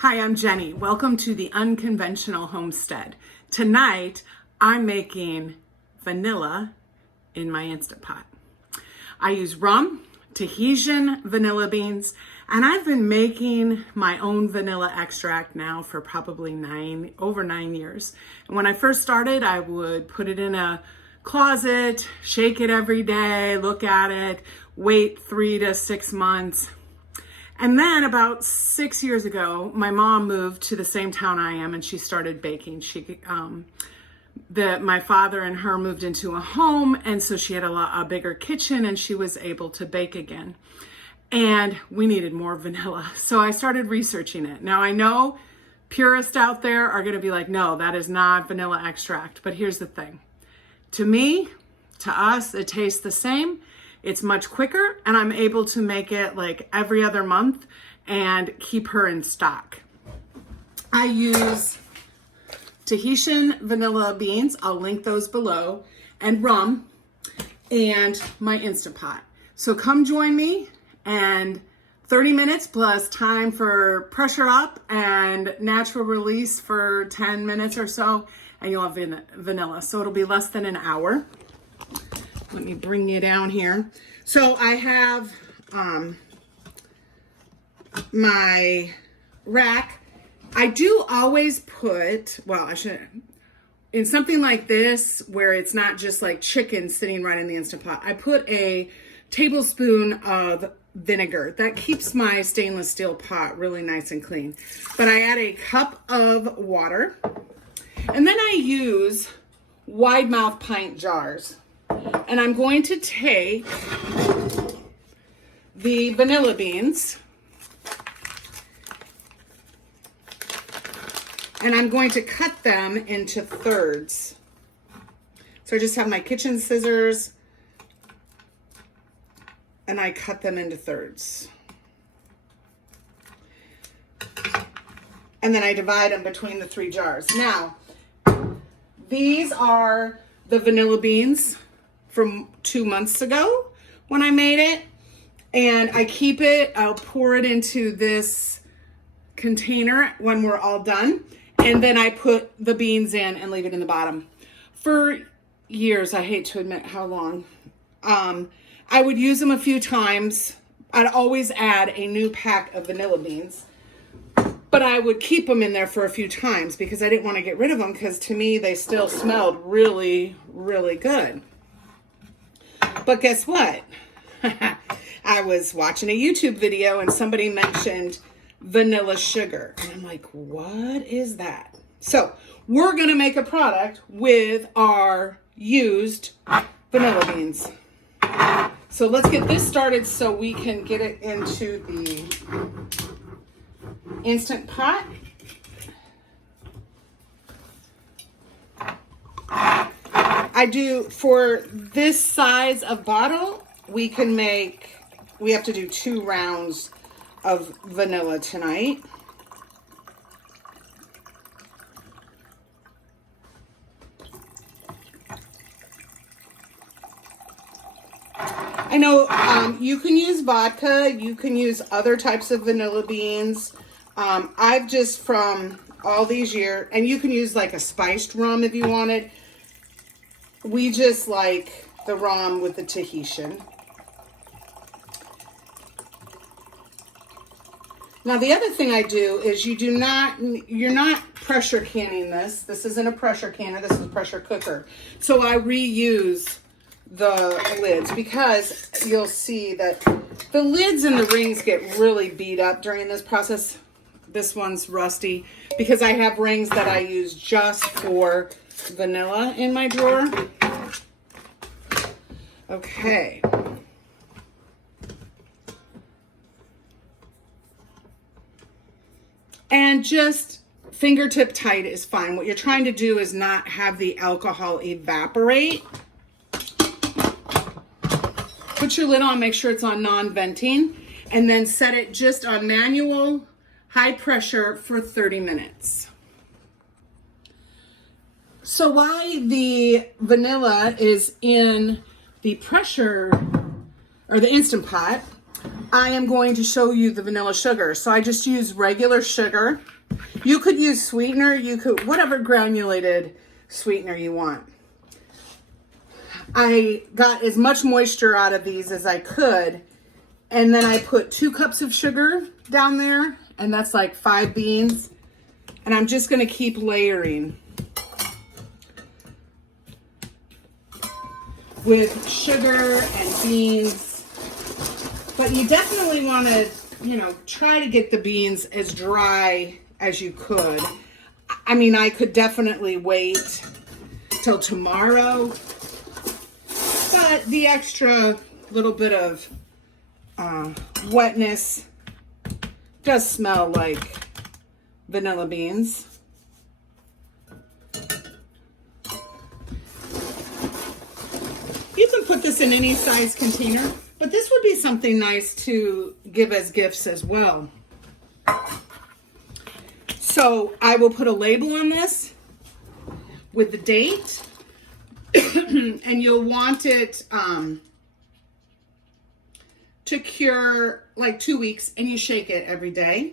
Hi, I'm Jenny. Welcome to the Unconventional Homestead. Tonight, I'm making vanilla in my Instant Pot. I use rum, Tahitian vanilla beans, and I've been making my own vanilla extract now for probably over 9 years. And when I first started, I would put it in a closet, shake it every day, look at it, wait 3 to 6 months. And then about 6 years ago, my mom moved to the same town I am and she started baking. My father and her moved into a home, and so she had a bigger kitchen and she was able to bake again. And we needed more vanilla. So I started researching it. Now I know purists out there are gonna be like, no, that is not vanilla extract. But here's the thing. To me, to us, it tastes the same. It's much quicker, and I'm able to make it like every other month and keep her in stock. I use Tahitian vanilla beans, I'll link those below, and rum, and my Instant Pot. So come join me, and 30 minutes plus time for pressure up and natural release for 10 minutes or so, and you'll have vanilla. So it'll be less than an hour. Let me bring you down here. So I have my rack. I do always put, in something like this where it's not just like chicken sitting right in the Instant Pot, I put a tablespoon of vinegar. That keeps my stainless steel pot really nice and clean. But I add a cup of water, and then I use wide mouth pint jars. And I'm going to take the vanilla beans and I'm going to cut them into thirds. So I just have my kitchen scissors and I cut them into thirds. And then I divide them between the 3 jars. Now, these are the vanilla beans from 2 months ago when I made it, and I keep it, I'll pour it into this container when we're all done, and then I put the beans in and leave it in the bottom. For years, I hate to admit how long, I would use them a few times. I'd always add a new pack of vanilla beans, but I would keep them in there for a few times because I didn't want to get rid of them because to me, they still smelled really, really good. But guess what? I was watching a YouTube video and somebody mentioned vanilla sugar. And I'm like, what is that? So we're going to make a product with our used vanilla beans. So let's get this started so we can get it into the Instant Pot. I do, for this size of bottle, we have to do 2 rounds of vanilla tonight. I know you can use vodka, you can use other types of vanilla beans. I've just, from all these years, and you can use like a spiced rum if you wanted. We just like the rum with the Tahitian. Now the other thing I do is you're not pressure canning this. This isn't a pressure canner, this is a pressure cooker. So I reuse the lids because you'll see that the lids and the rings get really beat up during this process. This one's rusty because I have rings that I use just for vanilla in my drawer. Okay. And just fingertip tight is fine. What you're trying to do is not have the alcohol evaporate. Put your lid on, make sure it's on non-venting, and then set it just on manual high pressure for 30 minutes. So while the vanilla is in the pressure or the Instant Pot, I am going to show you the vanilla sugar. So I just use regular sugar. You could use sweetener, you could, whatever granulated sweetener you want. I got as much moisture out of these as I could. And then I put 2 cups of sugar down there, and that's like 5 beans. And I'm just gonna keep layering with sugar and beans. But you definitely wanna, try to get the beans as dry as you could. I mean, I could definitely wait till tomorrow, but the extra little bit of wetness does smell like vanilla beans. You can put this in any size container, but this would be something nice to give as gifts as well. So I will put a label on this with the date, and you'll want it to cure like 2 weeks, and you shake it every day.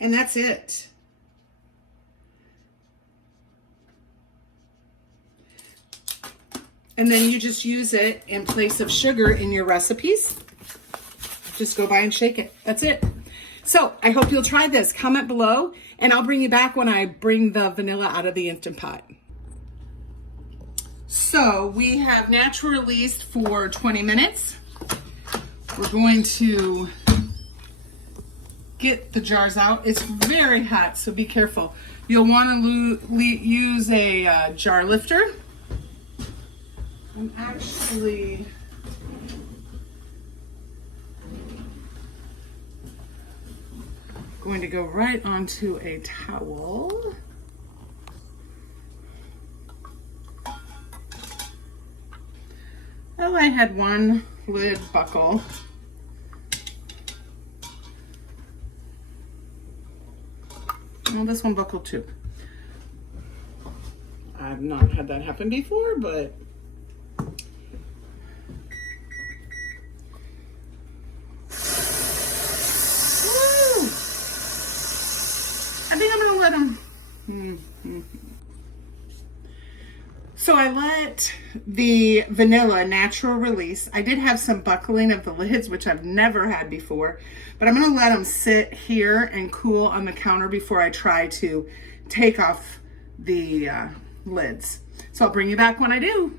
And that's it. And then you just use it in place of sugar in your recipes. Just go by and shake it. That's it. So I hope you'll try this. Comment below, and I'll bring you back when I bring the vanilla out of the Instant Pot. So we have natural released for 20 minutes. We're going to get the jars out. It's very hot, so be careful. You'll want to use a jar lifter. I'm actually going to go right onto a towel. Oh, I had one lid buckle. Well, this one buckled too. I've not had that happen before, but woo! I think I'm gonna let them. So I let the vanilla natural release. I did have some buckling of the lids, which I've never had before, but I'm gonna let them sit here and cool on the counter before I try to take off the lids. So I'll bring you back when I do.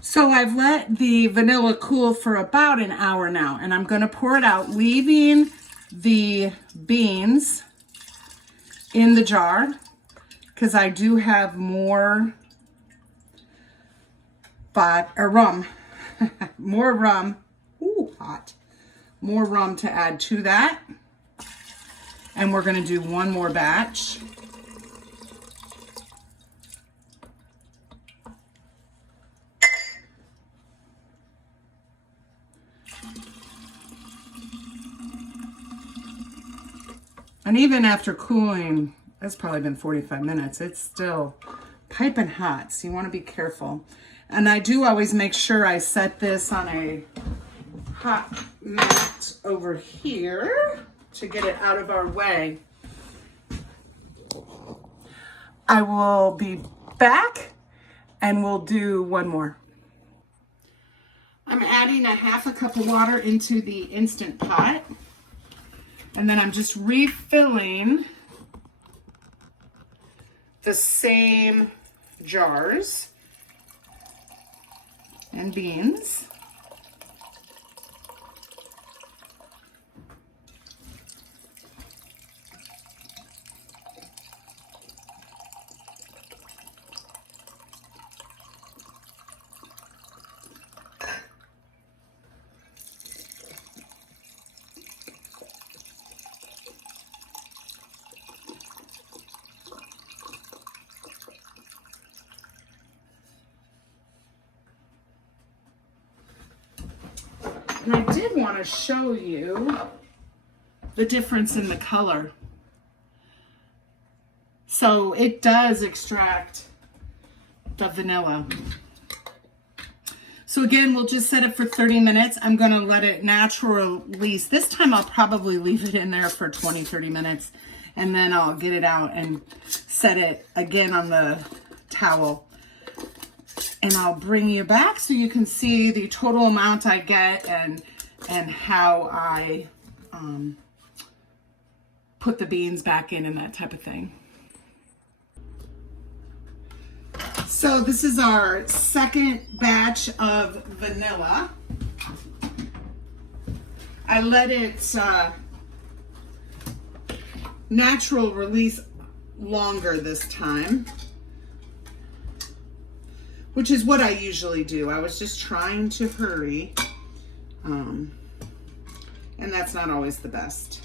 So I've let the vanilla cool for about an hour now, and I'm gonna pour it out, leaving the beans in the jar, because I do have more rum, more rum, ooh, hot, more rum to add to that. And we're gonna do one more batch. And even after cooling, it's probably been 45 minutes. It's still piping hot, so you want to be careful. And I do always make sure I set this on a hot mat over here to get it out of our way. I will be back and we'll do one more. I'm adding a half a cup of water into the Instant Pot. And then I'm just refilling the same jars and beans. And I did want to show you the difference in the color. So it does extract the vanilla. So again, we'll just set it for 30 minutes. I'm gonna let it natural release. This time I'll probably leave it in there for 20, 30 minutes, and then I'll get it out and set it again on the towel. And I'll bring you back so you can see the total amount I get and how I put the beans back in and that type of thing. So this is our second batch of vanilla. I let it natural release longer this time, which is what I usually do. I was just trying to hurry, and that's not always the best.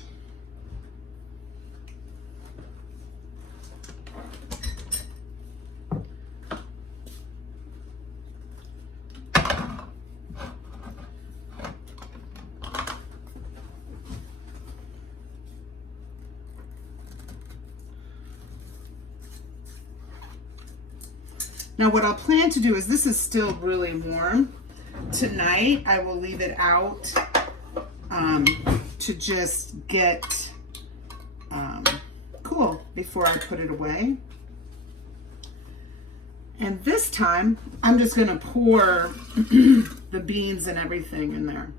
Now what I'll plan to do is, this is still really warm. Tonight I will leave it out to just get cool before I put it away. And this time I'm just gonna pour the beans and everything in there.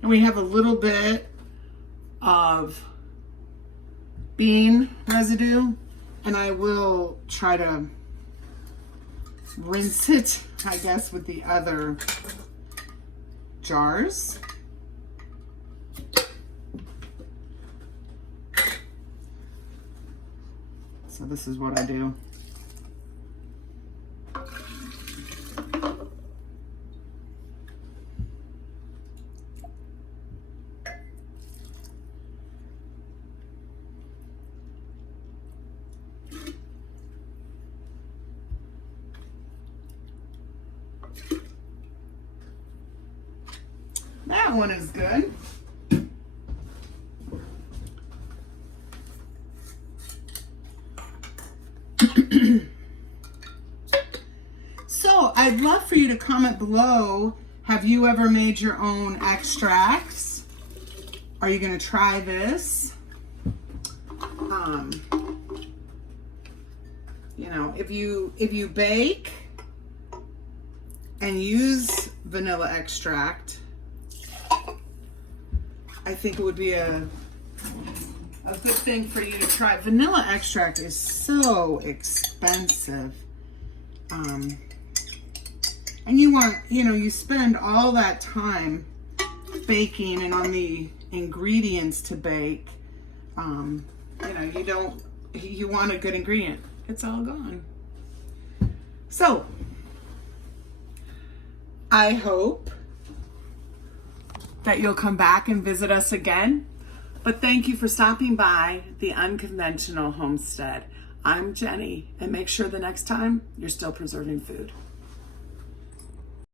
And we have a little bit of bean residue, and I will try to rinse it, I guess, with the other jars. So this is what I do. That one is good. So I'd love for you to comment below, have you ever made your own extracts? Are you going to try this? You know, if you bake and use vanilla extract, I think it would be a good thing for you to try. Vanilla extract is so expensive. And you want, you know, you spend all that time baking and on the ingredients to bake. You know, you want a good ingredient. It's all gone. So, I hope that you'll come back and visit us again. But thank you for stopping by the Unconventional Homestead. I'm Jenny, and make sure the next time you're still preserving food.